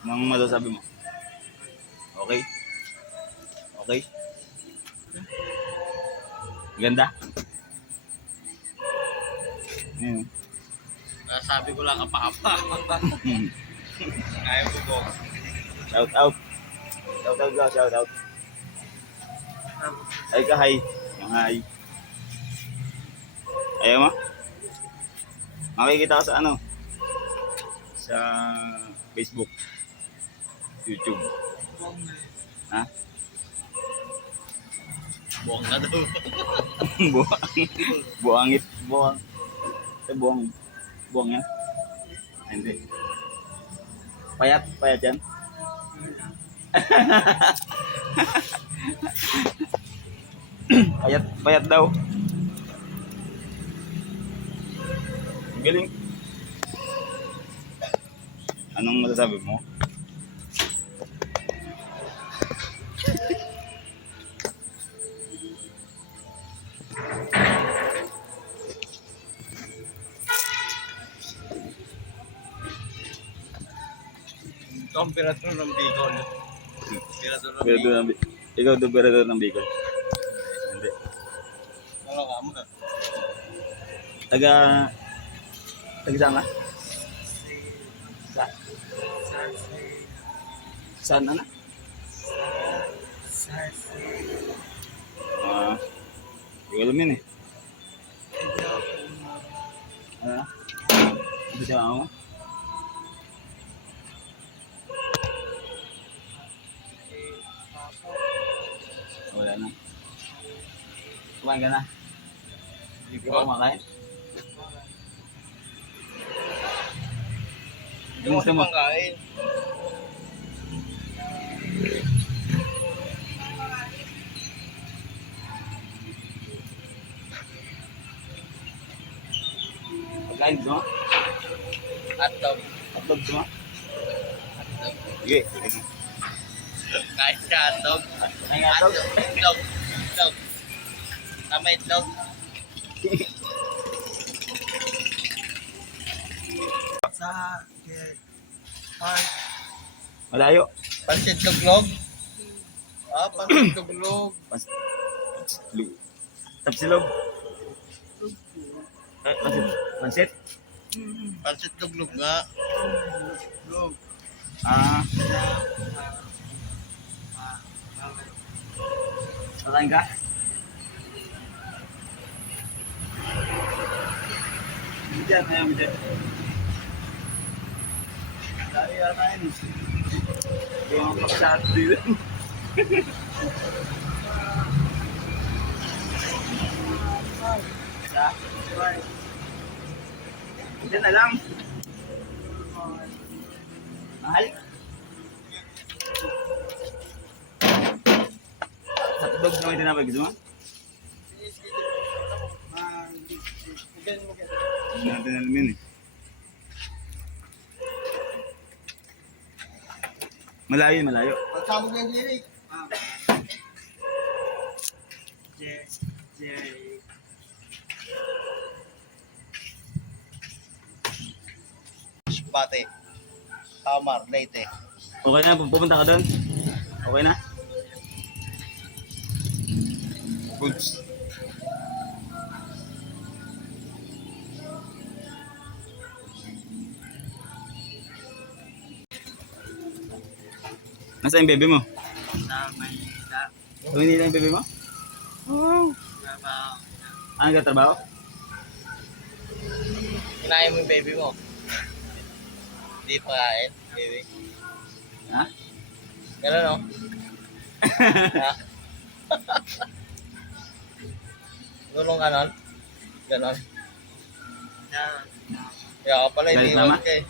Anong masasabi mo? Okay? Okay? Ganda? Ayun. Sabi ko lang kapapa. Kaya mo po. Shout out. Shout out ka, shout out. Ay ka, hi. Yung hi. Ayaw mo? Makikita ka sa ano? Sa Facebook. YouTube. Ha? Buong na daw. Buang. Buangit. Buang. Ito buang. Buang yan? Hindi. Payat. Payat yan? Payat. Payat daw. Galing. Anong masasabi mo? Temperature ng Bicol. Temperature ng Berador Bicol. ng ikaw do berador ng Bicol. Hindi. Ano ka mo na? Taga saan ka? Saan na? Hindi ko alam yun eh. Ano? Ano siya ako? Wala na. Kumain ka na? Hindi ko pa kumakain? Hindi mo Gusto mo? kain. Pagkain gusto mo? Hotdog. Hotdog gusto mo? Sige. Kain ka hotdog. Kain ka hotdog? Itlog. Itlog. Tama itlog. Sa Malayo. pansit tuglog. Pansit tuglog. Tapsilog. Pansit. Pansit? Pansit tuglog nga. Tuglog. Ah. Kakain ka? Hindi dyan, ayaw mo dyan. Dahil yata yun. Yung mga paksat dito. Dyan na lang. Mahal. Hotdog na may tinapay. Gusto mo? Hindi natin alam yun eh. Malayo, malayo. Pagkabog ng lirik. Bate. Tamar, Leyte. Okay na, pupunta ka doon? Okay na? Goods. Nasaan yung bebe mo? Sa Manila. Manila yung bebe mo? Oo. Trabaho. Ano ka trabaho? Kinain mo yung baby mo? Hindi pa kain, baby. Ha? Gano'n no? Ha? Gulong ka nun? Ganon. Kaya ka pala Galit iniwan naman? ka eh.